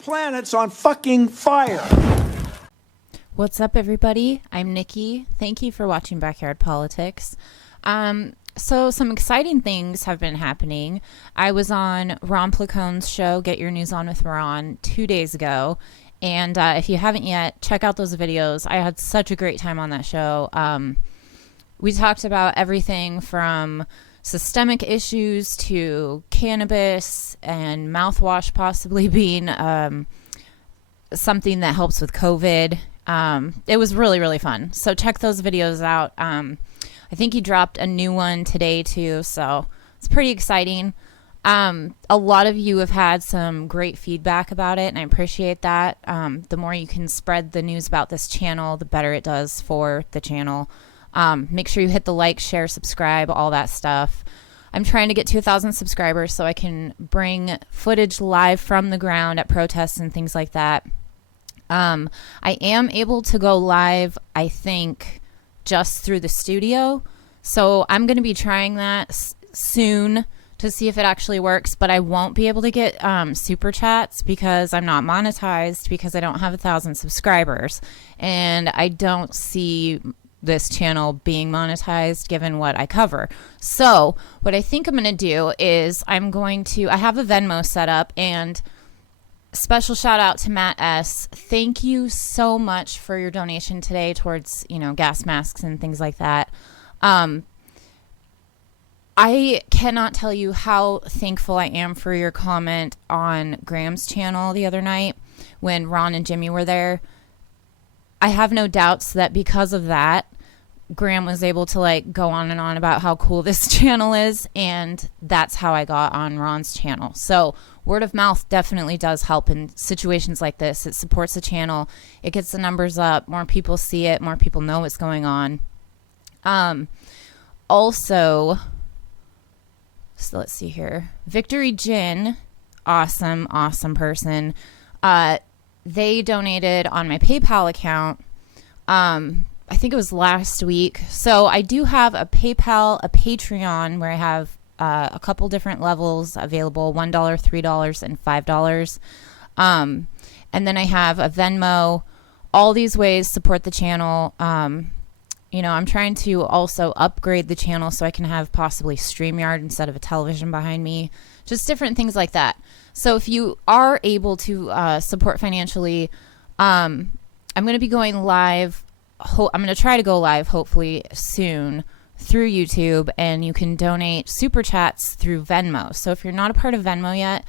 planet's on fucking fire. What's up, everybody? I'm Nikki. Thank you for watching Backyard Politics. So some exciting things have been happening. I was on Ron Placone's show, Get Your News On with Ron, 2 days ago. And if you haven't yet, check out those videos. I had such a great time on that show. We talked about everything from systemic issues to cannabis and mouthwash possibly being something that helps with COVID. It was really, really fun. So check those videos out. I think he dropped a new one today too, so it's pretty exciting. A lot of you have had some great feedback about it, and I appreciate that. The more you can spread the news about this channel, the better it does for the channel. Make sure you hit the like, share, subscribe, all that stuff. I'm trying to get to 1,000 subscribers so I can bring footage live from the ground at protests and things like that. I am able to go live, I think, just through the studio. So I'm going to be trying that soon to see if it actually works, but I won't be able to get super chats because I'm not monetized, because I don't have 1,000 subscribers. And I don't see this channel being monetized given what I cover. So what I think I'm going to do is I have a Venmo set up, and special shout out to Matt S. Thank you so much for your donation today towards, gas masks and things like that. I cannot tell you how thankful I am for your comment on Graham's channel the other night when Ron and Jimmy were there. I have no doubts that because of that, Graham was able to go on and on about how cool this channel is, and that's how I got on Ron's channel. So word of mouth definitely does help in situations like this. It supports the channel. It gets the numbers up. More people see it. More people know what's going on. Also, so let's see here. Victory Gin, awesome person. They donated on my PayPal account. I think it was last week. So I do have a PayPal, a Patreon, where I have a couple different levels available, $1, $3, and $5. And then I have a Venmo. All these ways support the channel. I'm trying to also upgrade the channel so I can have possibly StreamYard instead of a television behind me. Just different things like that. So if you are able to support financially, I'm going to be going live. I'm going to try to go live hopefully soon through YouTube, and you can donate super chats through Venmo. So if you're not a part of Venmo yet,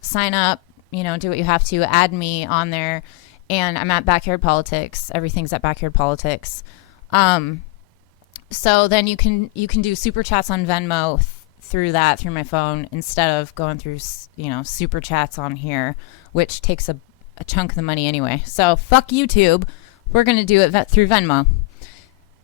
sign up, do what you have to, add me on there. And I'm at Backyard Politics. Everything's at Backyard Politics. So then you can do super chats on Venmo through my phone instead of going through, super chats on here, which takes a chunk of the money anyway. So fuck YouTube. We're going to do it through Venmo.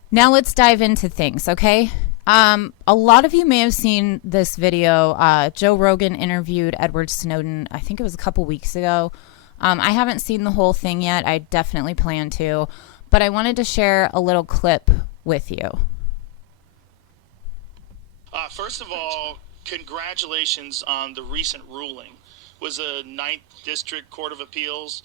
Now let's dive into things, okay? A lot of you may have seen this video. Joe Rogan interviewed Edward Snowden, I think it was a couple weeks ago. I haven't seen the whole thing yet. I definitely plan to. But I wanted to share a little clip with you. First of all, congratulations on the recent ruling. Was a 9th District Court of Appeals.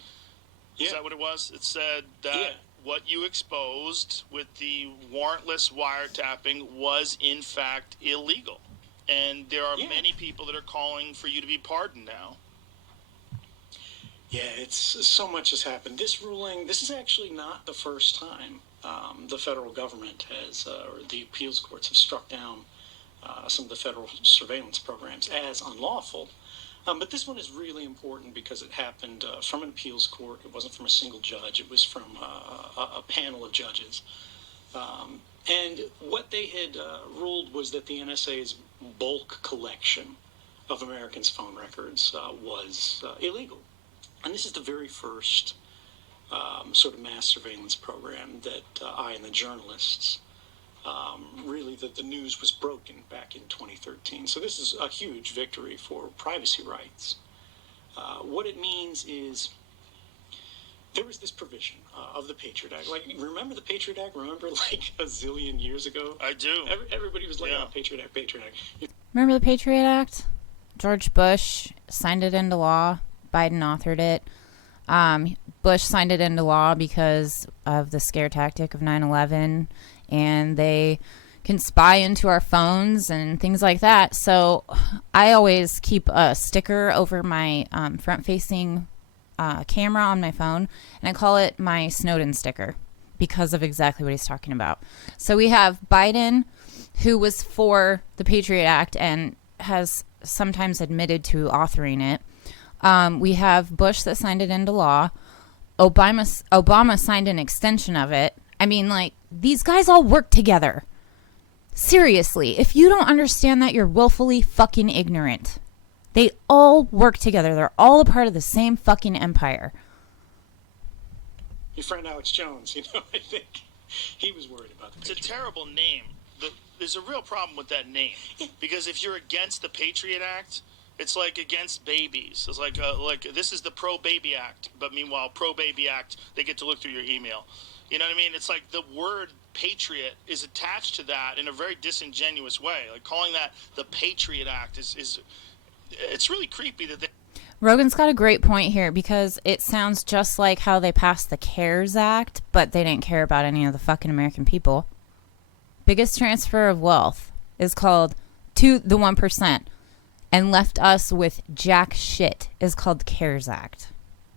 Is that what it was? It said that what you exposed with the warrantless wiretapping was, in fact, illegal. And there are many people that are calling for you to be pardoned now. Yeah, it's so much has happened. This ruling, this is actually not the first time the federal government has, or the appeals courts have struck down some of the federal surveillance programs as unlawful. But this one is really important because it happened from an appeals court. It wasn't from a single judge. It was from a panel of judges. And what they had ruled was that the NSA's bulk collection of Americans' phone records was illegal. And this is the very first sort of mass surveillance program that I and the journalists really that the news was broken back in 2013. So this is a huge victory for privacy rights. What it means is there was this provision of the Patriot Act. Remember the Patriot Act? Remember a zillion years ago? I do. Everybody was like, Patriot Act, Patriot Act. Remember the Patriot Act? George Bush signed it into law. Biden authored it. Bush signed it into law because of the scare tactic of 9/11, and they can spy into our phones and things like that. So I always keep a sticker over my front-facing camera on my phone, and I call it my Snowden sticker because of exactly what he's talking about. So we have Biden, who was for the Patriot Act and has sometimes admitted to authoring it. We have Bush that signed it into law. Obama signed an extension of it. I mean, like, these guys all work together. Seriously, if you don't understand that, you're willfully fucking ignorant. They all work together. They're all a part of the same fucking empire. Your friend Alex Jones, I think he was worried about the It's a terrible name. There's a real problem with that name. Because if you're against the Patriot Act, it's like against babies. It's like this is the Pro-Baby Act, but meanwhile, Pro-Baby Act, they get to look through your email. You know what I mean? It's like the word patriot is attached to that in a very disingenuous way. Like calling that the Patriot Act is it's really creepy that they... Rogan's got a great point here because it sounds just like how they passed the CARES Act, but they didn't care about any of the fucking American people. Biggest transfer of wealth is called to the 1% and left us with jack shit is called CARES Act.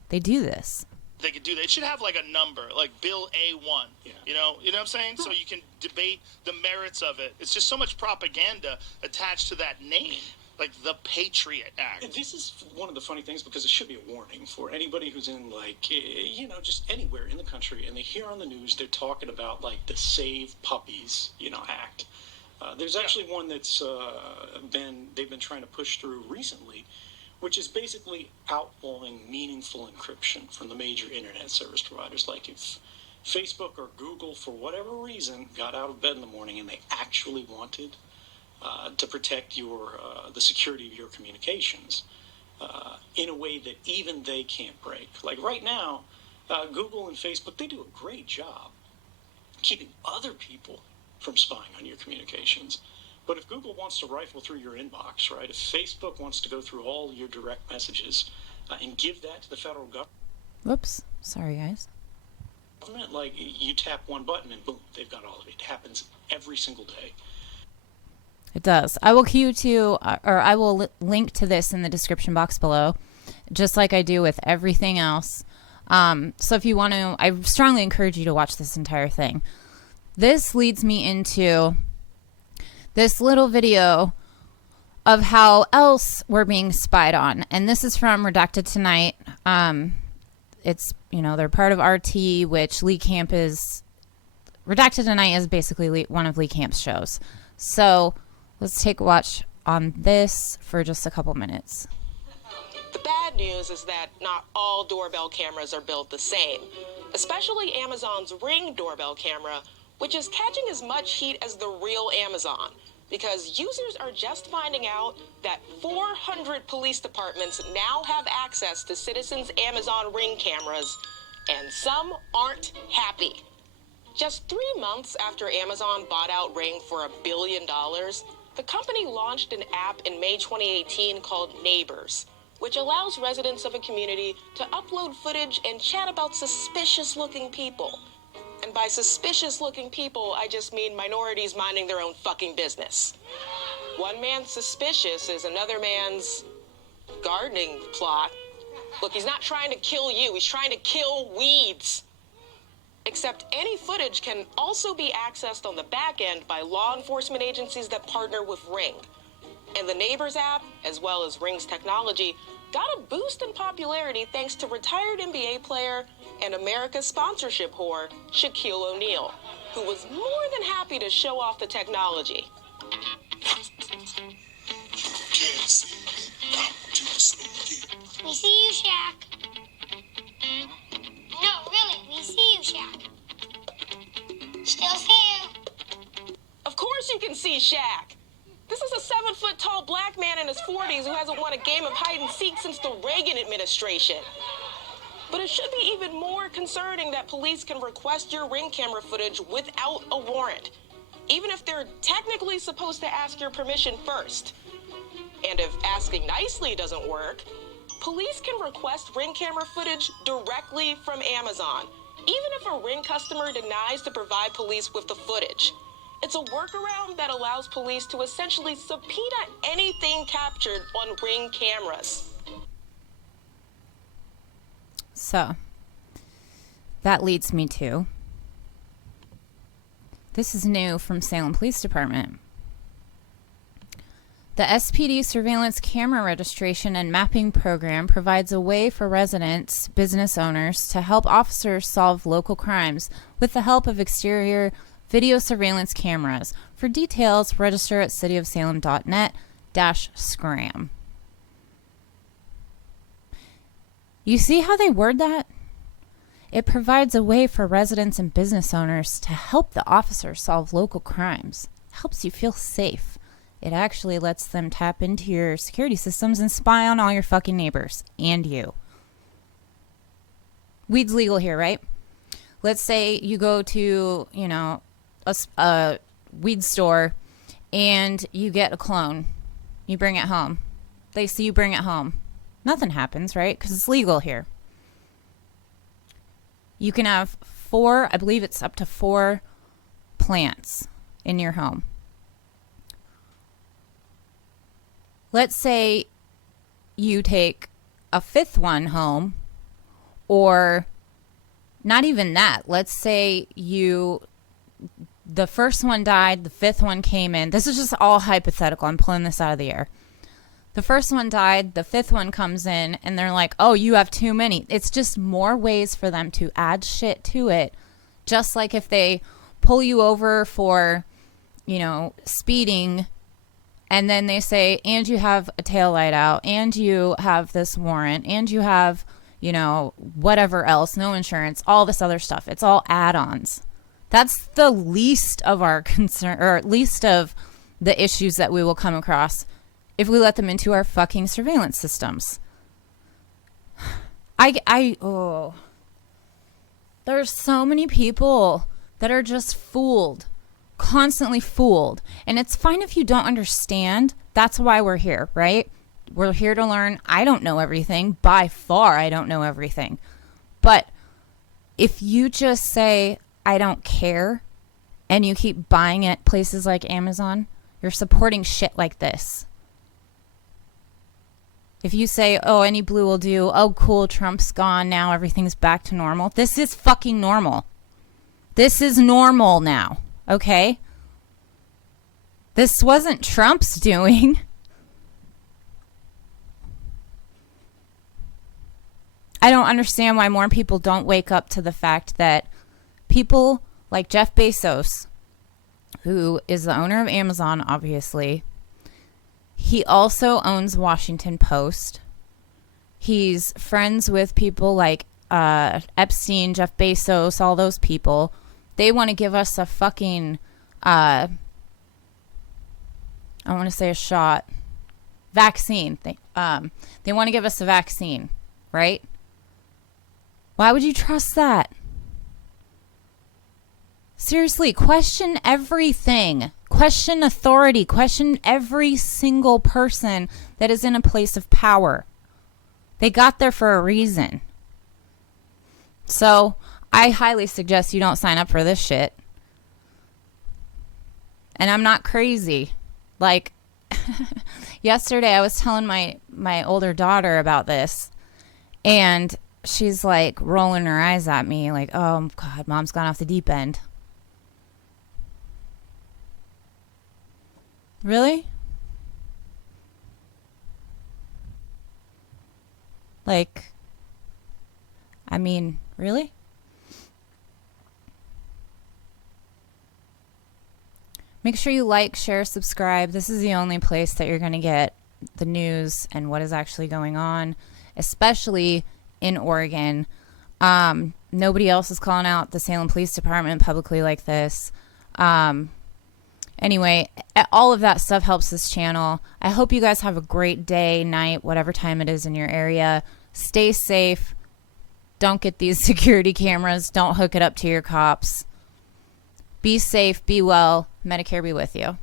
They do this. They could do that. It should have like a number, like Bill A1. Yeah. You know what I'm saying? So you can debate the merits of it. It's just so much propaganda attached to that name, like the Patriot Act. This is one of the funny things because it should be a warning for anybody who's in, like, just anywhere in the country and they hear on the news they're talking about, like, the Save Puppies, Act. There's actually one that's they've been trying to push through recently, which is basically outlawing meaningful encryption from the major internet service providers. Like if Facebook or Google, for whatever reason, got out of bed in the morning and they actually wanted to protect the security of your communications in a way that even they can't break. Like right now, Google and Facebook, they do a great job keeping other people from spying on your communications. But if Google wants to rifle through your inbox, right, if Facebook wants to go through all your direct messages and give that to the federal government... Whoops. Sorry, guys. Like, you tap one button and boom, they've got all of it. It happens every single day. It does. I will cue to, or I will link to this in the description box below, just like I do with everything else. So if you want to, I strongly encourage you to watch this entire thing. This leads me into this little video of how else we're being spied on. And this is from Redacted Tonight. It's, they're part of RT, which Lee Camp is... Redacted Tonight is basically one of Lee Camp's shows. So let's take a watch on this for just a couple minutes. The bad news is that not all doorbell cameras are built the same, especially Amazon's Ring doorbell camera, which is catching as much heat as the real Amazon, because users are just finding out that 400 police departments now have access to citizens' Amazon Ring cameras, and some aren't happy. Just 3 months after Amazon bought out Ring for $1 billion, the company launched an app in May 2018 called Neighbors, which allows residents of a community to upload footage and chat about suspicious-looking people. And by suspicious-looking people, I just mean minorities minding their own fucking business. One man's suspicious is another man's gardening plot. Look, he's not trying to kill you. He's trying to kill weeds. Except any footage can also be accessed on the back end by law enforcement agencies that partner with Ring. And the Neighbors app, as well as Ring's technology, got a boost in popularity thanks to retired NBA player and America's sponsorship whore, Shaquille O'Neal, who was more than happy to show off the technology. We see you, Shaq. No, really, we see you, Shaq. Still see you. Of course you can see Shaq. This is a 7-foot-tall black man in his 40s who hasn't won a game of hide-and-seek since the Reagan administration. But it should be even more concerning that police can request your Ring camera footage without a warrant, even if they're technically supposed to ask your permission first. And if asking nicely doesn't work, police can request Ring camera footage directly from Amazon, even if a Ring customer denies to provide police with the footage. It's a workaround that allows police to essentially subpoena anything captured on Ring cameras. So, that leads me to, this is new from Salem Police Department. The SPD surveillance camera registration and mapping program provides a way for residents, business owners, to help officers solve local crimes with the help of exterior video surveillance cameras. For details, register at cityofsalem.net/scram. You see how they word that? It provides a way for residents and business owners to help the officers solve local crimes. Helps you feel safe. It actually lets them tap into your security systems and spy on all your fucking neighbors and you. Weed's legal here, right? Let's say you go to, a weed store and you get a clone. You bring it home. They see you bring it home. Nothing happens, right? Because it's legal here. You can have 4, I believe it's up to 4 plants in your home. Let's say you take a 5th one home, or not even that. Let's say the first one died, the 5th one came in. This is just all hypothetical. I'm pulling this out of the air. The first one died, the 5th one comes in, and they're like, oh, you have too many. It's just more ways for them to add shit to it. Just like if they pull you over for, speeding, and then they say, and you have a taillight out, and you have this warrant, and you have, whatever else, no insurance, all this other stuff. It's all add-ons. That's the least of our concern, or at least of the issues that we will come across if we let them into our fucking surveillance systems. There's so many people that are just fooled, constantly fooled. And it's fine if you don't understand. That's why we're here, right? We're here to learn. I don't know everything. By far, I don't know everything. But if you just say, I don't care, and you keep buying at places like Amazon, you're supporting shit like this. If you say, oh, any blue will do, oh, cool, Trump's gone, now everything's back to normal. This is fucking normal. This is normal now, okay? This wasn't Trump's doing. I don't understand why more people don't wake up to the fact that people like Jeff Bezos, who is the owner of Amazon, obviously, he also owns Washington Post. He's friends with people like Epstein, Jeff Bezos, all those people. They want to give us a fucking, I want to say a shot, vaccine. They want to give us a vaccine, right? Why would you trust that? Seriously, question everything. Question authority. Question every single person that is in a place of power. They got there for a reason. So, I highly suggest you don't sign up for this shit. And I'm not crazy. Like, yesterday I was telling my older daughter about this, and she's like rolling her eyes at me like, oh God, Mom's gone off the deep end. Really? Like, I mean, really? Make sure you like, share, subscribe. This is the only place that you're going to get the news and what is actually going on, especially in Oregon. Nobody else is calling out the Salem Police Department publicly like this. Anyway, all of that stuff helps this channel. I hope you guys have a great day, night, whatever time it is in your area. Stay safe. Don't get these security cameras. Don't hook it up to your cops. Be safe. Be well. Medicare be with you.